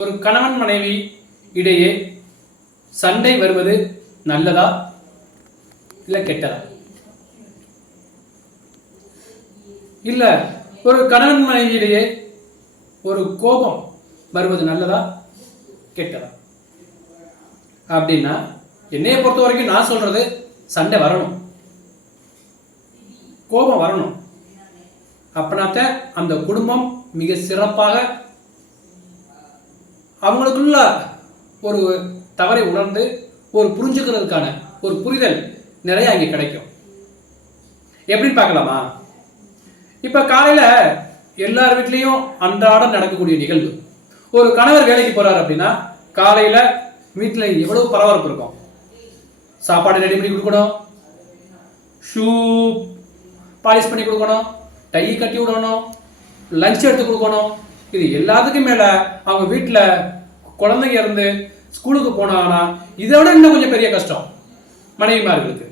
ஒரு கணவன் மனைவி இடையே சண்டை வருவது நல்லதா இல்லை கெட்டதா? இல்ல ஒரு கணவன் மனைவி இடையே ஒரு கோபம் வருவது நல்லதா கெட்டதா? அப்படின்னா என்னைய பொறுத்த வரைக்கும் நான் சொல்றது சண்டை வரணும். கோபம் வரணும். அப்படின்னாத்த அந்த குடும்பம் மிக சிறப்பாக அவங்களுக்குள்ள ஒரு தவறை உணர்ந்து ஒரு புரிஞ்சுக்கிறதுக்கான ஒரு புரிதல் நிறைய அங்கே கிடைக்கும். எப்படின்னு பார்க்கலாமா? இப்போ காலையில் எல்லார் வீட்லேயும் அன்றாடம் நடக்கக்கூடிய நிகழ்வு. ஒரு கணவர் வேலைக்கு போகிறார் அப்படின்னா காலையில் வீட்டில் எவ்வளவு பரபரப்பு இருக்கும்? சாப்பாடு ரெடி பண்ணி கொடுக்கணும். ஷூ பாலிஷ் பண்ணி கொடுக்கணும். டை கட்டி விடணும். லஞ்ச் எடுத்து கொடுக்கணும். இது எல்லாத்துக்கும் மேலே அவங்க வீட்டில் குழந்தைங்க இருந்து ஸ்கூலுக்கு போனாங்கன்னா இதை விட இன்னும் கொஞ்சம் பெரிய கஷ்டம் மனைவிமார்களுக்கு.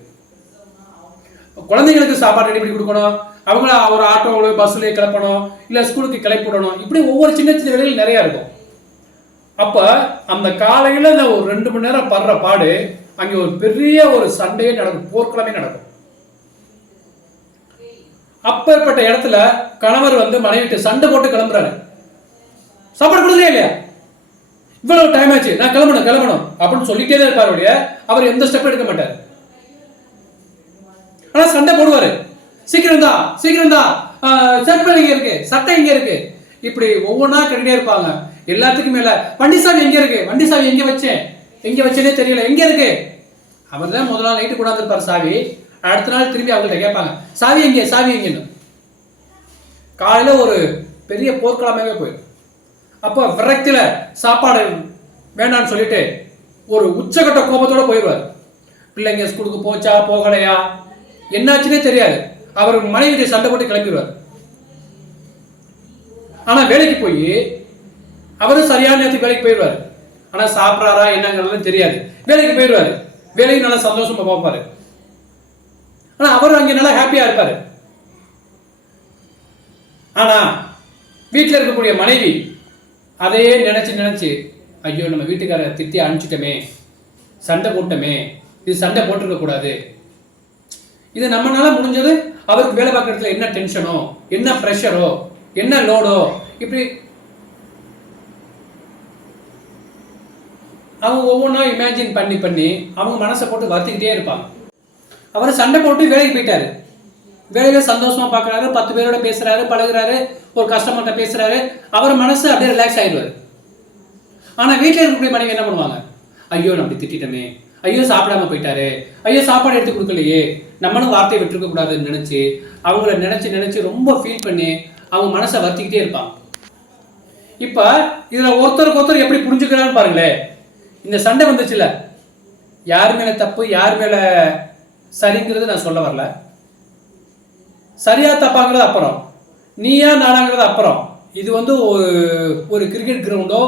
குழந்தைங்களுக்கு சாப்பாடு ரெடி பண்ணி கொடுக்கணும். அவங்கள ஒரு ஆட்டோவில் பஸ்ஸில் கிளப்பணும் இல்லை ஸ்கூலுக்கு கிளப்பி விடணும் இப்படி ஒவ்வொரு சின்ன சின்ன வேலைகள் நிறையா இருக்கும். அப்போ அந்த காலையில் இந்த ஒரு ரெண்டு மணி நேரம் படுற பாடு அங்கே ஒரு பெரிய ஒரு சண்டையே நடக்கும் போர்க்களமே நடக்கும். அப்பேற்பட்ட இடத்துல கணவர் வந்து மனைவிட்டு சண்டை போட்டு கிளம்புறாரு. சாப்பாடு கொடுக்கலையா இல்லையா? இவ்வளவு டைம் ஆச்சு. நான் கிளம்பணும் கிளம்பணும். அப்படின்னு சொல்லிட்டே தான் இருப்பார் அவர் எந்த ஸ்டெப் எடுக்க மாட்டார். ஆனா சண்டை போடுவாரு. சீக்கிரம் தான் சீக்கிரம் தான் சட்டை இங்க இருக்கு சட்டை இங்க இருக்கு. இப்படி ஒவ்வொன்றா கேட்டுட்டே இருப்பாங்க. எல்லாத்துக்கும் மேல வண்டி சாவி எங்க இருக்கு? வண்டி சாவி எங்க வச்சேன்? எங்க வச்சேனே தெரியல எங்க இருக்கு? அவர் தான் முதல் நாள் நைட்டு கொண்டாந்துருப்பார் சாவி. அடுத்த நாள் திரும்பி அவங்கள்ட்ட கேட்பாங்க சாவி எங்கே? சாவி எங்கன்னு. காலையில ஒரு பெரிய போர்க்களமாகவே போயிடும். அப்போ விரக்தியில் சாப்பாடு வேண்டாம்னு சொல்லிட்டு ஒரு உச்சகட்ட கோபத்தோட போயிடுவார். பிள்ளைங்க ஸ்கூலுக்கு போச்சா போகலையா? என்னாச்சுன்னே தெரியாது. அவர் மனைவி சண்டை போட்டு கிளம்பிடுவார். ஆனா வேலைக்கு போய் அவரும் சரியான நேரத்துக்கு வேலைக்கு போயிடுவார். ஆனா சாப்பிட்றாரா என்னங்கிறதுலாம் தெரியாது. வேலைக்கு போயிடுவாரு. வேலைக்கு நல்லா சந்தோஷமா பார்ப்பாரு. ஆனா அவர் அங்கே நல்லா ஹாப்பியா இருப்பார். ஆனா வீட்டில் இருக்கக்கூடிய மனைவி அதையே நினச்சி நினச்சி ஐயோ நம்ம வீட்டுக்காரரை திட்டி அனுப்பிச்சிட்டோமே சண்டை போட்டோமே இது சண்டை போட்டுருக்கக்கூடாது இது நம்மளால முடிஞ்சது அவருக்கு வேலை பார்க்குற இடத்துல என்ன டென்ஷனோ என்ன ப்ரெஷரோ என்ன லோடோ இப்படி அவங்க ஒவ்வொன்றா இமேஜின் பண்ணி பண்ணி அவங்க மனசை போட்டு வருத்திக்கிட்டே இருப்பாங்க. அவர் சண்டை போட்டு வேலைக்கு போயிட்டாரு. வேலையில சந்தோஷமா பார்க்குறாரு பத்து பேரோட பேசுறாரு பழகுறாரு ஒரு கஸ்டமர்கிட்ட பேசுறாரு அவர் மனசு அப்படியே ரிலாக்ஸ் ஆயிடுவாரு. ஆனா வீட்டில் இருக்கக்கூடிய மனைவி என்ன பண்ணுவாங்க? ஐயோ நம்ம திட்டமே ஐயோ சாப்பிடாம போயிட்டாரு. ஐயோ சாப்பாடு எடுத்து கொடுக்கலையே. நம்மளும் வார்த்தையை விட்டுருக்க கூடாதுன்னு நினைச்சு அவங்கள நினைச்சு நினைச்சு ரொம்ப ஃபீல் பண்ணி அவங்க மனசை வருத்திக்கிட்டே இருப்பாங்க. இப்ப இதுல ஒருத்தருக்கு ஒருத்தர் எப்படி புரிஞ்சுக்கிறான்னு பாருங்களேன். இந்த சண்டை வந்துச்சுல யார் மேல தப்பு யார் மேல சரிங்கிறது நான் சொல்ல வரல. சரியா தப்பாங்கிறது அப்புறம். நீயா நானாங்கிறது அப்புறம். இது வந்து ஒரு ஒரு கிரிக்கெட் கிரவுண்டோ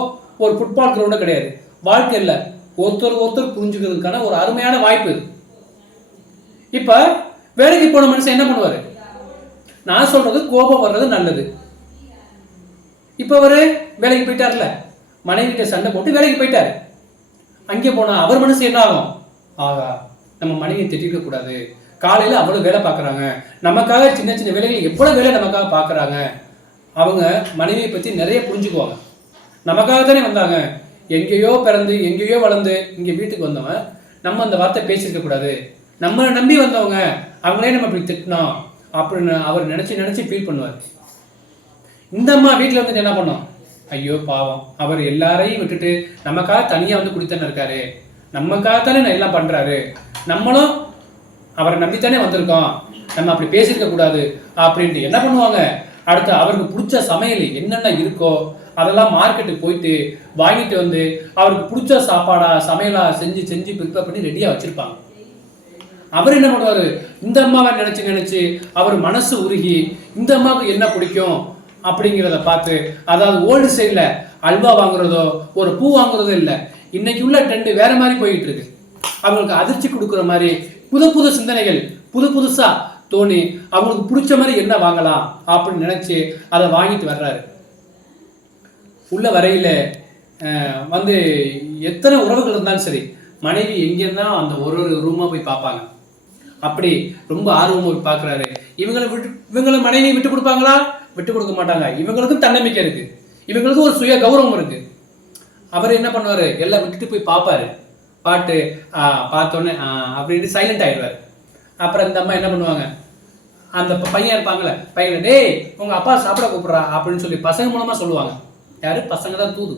ஒரு ஃபுட்பால் கிரவுண்டோ கிடையாது. வாழ்க்கை இல்லை. ஒருத்தர் ஒருத்தர் புரிஞ்சுக்கிறதுக்கான ஒரு அருமையான வாய்ப்பு இது. இப்போ வேலைக்கு போன மனுஷன் என்ன பண்ணுவார்? நான் சொல்றது கோபம் வர்றது நல்லது. இப்போ அவர் வேலைக்கு போயிட்டார்ல. மனைவிட்ட சண்டை போட்டு வேலைக்கு போயிட்டாரு. அங்கே போனா அவர் மனசு என்ன ஆகும்? ஆகா நம்ம மனைவியை திட்டிக்க கூடாது காலையில் அவ்வளோ வேலை பார்க்குறாங்க. நமக்காக சின்ன சின்ன வேலைகள் எவ்வளோ வேலை நமக்காக பார்க்குறாங்க? அவங்க மனைவியை பற்றி நிறைய புரிஞ்சுக்குவாங்க. நமக்காக தானே வந்தாங்க. எங்கேயோ பிறந்து எங்கேயோ வளர்ந்து இங்கே வீட்டுக்கு வந்தவன் நம்ம அந்த வார்த்தை பேசியிருக்க கூடாது. நம்மளை நம்பி வந்தவங்க அவங்களே நம்ம இப்படி திட்டினோம் அப்படின்னு அவர் நினச்சி நினச்சி ஃபீல் பண்ணுவார். இந்த அம்மா வீட்டில் வந்துட்டு என்ன பண்ணோம்? ஐயோ பாவம். அவர் எல்லாரையும் விட்டுட்டு நமக்காக தனியாக வந்து குடித்தானே இருக்காரு. நமக்காகத்தானே நான் எல்லாம் பண்ணுறாரு நம்மளும் அவரை நம்பித்தானே வந்திருக்கோம் நம்ம அப்படி பேசியிருக்க கூடாது அப்படின்ட்டு என்ன பண்ணுவாங்க? அடுத்து அவருக்கு பிடிச்ச சமையல் என்னென்ன இருக்கோ அதெல்லாம் மார்க்கெட்டுக்கு போயிட்டு வாங்கிட்டு வந்து அவருக்கு பிடிச்ச சாப்பாடா சமையலா செஞ்சு செஞ்சு ப்ரிப்பேர் பண்ணி ரெடியாக வச்சிருப்பாங்க. அவர் என்ன பண்ணுவாரு? இந்த அம்மாவை நினைச்சு நினைச்சு அவர் மனசு உருகி இந்த அம்மாவுக்கு என்ன பிடிக்கும் அப்படிங்கிறத பார்த்து அதாவது ஓல்டு சைடில் அல்வா வாங்குறதோ ஒரு பூ வாங்குறதோ இல்லை இன்னைக்கு உள்ள ட்ரெண்டு வேற மாதிரி போயிட்டு இருக்கு. அவங்களுக்கு அதிர்ச்சி கொடுக்குற மாதிரி புது புது சிந்தனைகள் புது புதுசா தோணி அவங்களுக்கு பிடிச்ச மாதிரி என்ன வாங்கலாம் அப்படின்னு நினைச்சு அதை வாங்கிட்டு வர்றாரு. உள்ள வரையில அஹ், வந்து எத்தனை உறவுகள் இருந்தாலும் சரி மனைவி எங்கேருந்தாலும் அந்த ஒரு ஒரு ரூமாக போய் பார்ப்பாங்க. அப்படி ரொம்ப ஆர்வமாக போய் பார்க்குறாரு. இவங்களை விட்டு இவங்களை மனைவி விட்டு கொடுப்பாங்களா? விட்டு கொடுக்க மாட்டாங்க. இவங்களுக்கும் தன்னம்பிக்கை இருக்கு. இவங்களுக்கும் ஒரு சுய கௌரவம் இருக்கு. அவர் என்ன பண்ணுவாரு? எல்லாம் விட்டுட்டு போய் பார்ப்பாரு. பாட்டு பார்த்தோன்னே ஆ, சைலண்ட் ஆயிடுவாரு. அப்புறம் இந்த அம்மா என்ன பண்ணுவாங்க? அந்த ப- பையன் இருப்பாங்களே பையன் டேய் உங்கள் அப்பா சாப்பிட கூப்பிட்றா அப்படின்னு சொல்லி பசங்க மூலமாக சொல்லுவாங்க. யார்? பசங்க தான் தூது.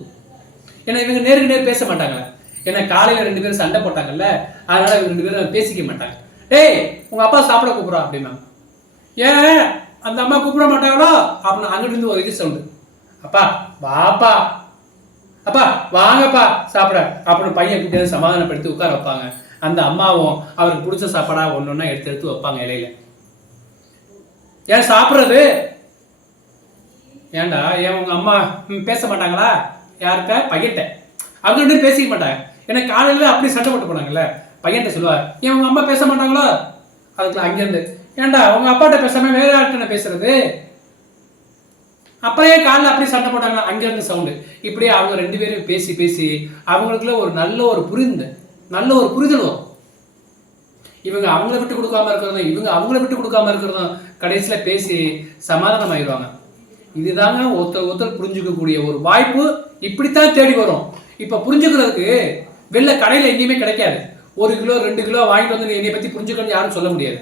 ஏன்னா இவங்க நேருக்கு நேர் பேச மாட்டாங்க ஏன்னா காலையில் ரெண்டு பேரும் சண்டை போட்டாங்கல்ல அதனால் இவங்க ரெண்டு பேரும் பேசிக்க மாட்டாங்க. டேய் உங்கள் அப்பா சாப்பிட கூப்பிட்றா அப்படின்னா ஏன்? அந்த அம்மா கூப்பிட மாட்டாங்களோ? அப்படின்னு அங்கிட்டு இருந்து ஒரு இது சவுண்டு அப்பா வாப்பா அப்பா வாங்கப்பா சாப்பிட. அப்படின்னு பையன் கிட்ட சமாதானப்படுத்தி உட்கார வைப்பாங்க. அந்த அம்மாவும் அவருக்கு பிடிச்ச சாப்பாடா ஒன்று ஒன்றா எடுத்து எடுத்து வைப்பாங்க இலையில. ஏன் சாப்பிட்றது? ஏண்டா ஏன் உங்க அம்மா பேச மாட்டாங்களா? யார்கிட்ட? பையன்ட்ட அவங்க ரெண்டு பேசிக்க மாட்டாங்க. ஏன்னா காலையில் அப்படி சண்டை போட்டு போனாங்கல்ல. பையன்ட்ட சொல்லுவா ஏன் உங்க அம்மா பேச மாட்டாங்களோ? அதுக்குள்ள அங்கேருந்து ஏன்டா உங்க அப்பாட்ட பேசாமல் வேற யார்கிட்ட பேசுறது? அப்புறம் ஏன் காலைல அப்படி சண்டை போட்டாங்க. அங்கேருந்து சவுண்டு இப்படியே அவங்க ரெண்டு பேரும் பேசி பேசி அவங்களுக்குள்ள ஒரு நல்ல ஒரு புரிந்து நல்ல ஒரு புரிதல் வரும். இவங்க அவங்கள விட்டு கொடுக்காம இருக்கிறதும் இவங்க அவங்கள விட்டு கொடுக்காம இருக்கிறதும் கடைசியில் பேசி சமாதானம் ஆயிடுவாங்க இதுதாங்க ஒருத்தர் ஒருத்தர் புரிஞ்சுக்கக்கூடிய ஒரு வாய்ப்பு இப்படித்தான் தேடி வரும். இப்போ புரிஞ்சுக்கிறதுக்கு வெளில கடையில் எங்கேயுமே கிடைக்காது. ஒரு கிலோ ரெண்டு கிலோ வாங்கிட்டு வந்து என்னை பற்றி புரிஞ்சுக்கணும்னு யாரும் சொல்ல முடியாது.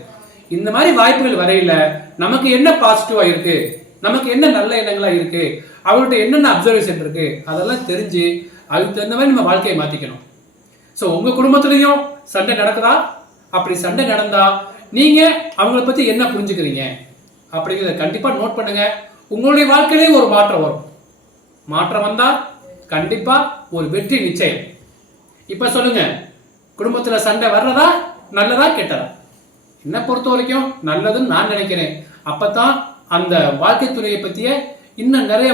இந்த மாதிரி வாய்ப்புகள் வரையில நமக்கு என்ன பாசிட்டிவாக இருக்குது நமக்கு என்ன நல்ல எண்ணங்களா இருக்கு? அவங்கள்ட்ட என்னென்ன அப்சர்வேஷன் இருக்கு? அதெல்லாம் தெரிஞ்சு அதுக்கு தகுந்த மாதிரி நம்ம வாழ்க்கையை மாத்திக்கணும். ஸோ உங்க குடும்பத்திலையும் சண்டை நடக்குதா? அப்படி சண்டை நடந்தா நீங்க அவங்கள பத்தி என்ன புரிஞ்சுக்கிறீங்க? அப்படிங்கிறத கண்டிப்பா நோட் பண்ணுங்க. உங்களுடைய வாழ்க்கையிலேயும் ஒரு மாற்றம் வரும். மாற்றம் வந்தா கண்டிப்பா ஒரு வெற்றி நிச்சயம். இப்ப சொல்லுங்க குடும்பத்துல சண்டை வர்றதா நல்லதா கெட்டதா? என்னை பொறுத்த வரைக்கும் நல்லதுன்னு நான் நினைக்கிறேன். அப்பதான் அந்த வாழ்க்கை துறையை பற்றிய இன்னும் நிறைய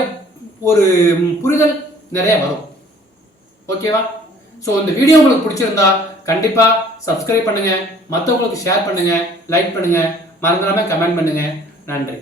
ஒரு புரிதல் நிறைய வரும். ஓகேவா? ஸோ இந்த வீடியோ உங்களுக்கு பிடிச்சிருந்தா கண்டிப்பாக சப்ஸ்கிரைப் பண்ணுங்கள் மற்றவங்களுக்கு ஷேர் பண்ணுங்கள் லைக் பண்ணுங்கள் மறந்துடாமல் கமெண்ட் பண்ணுங்கள் நன்றி.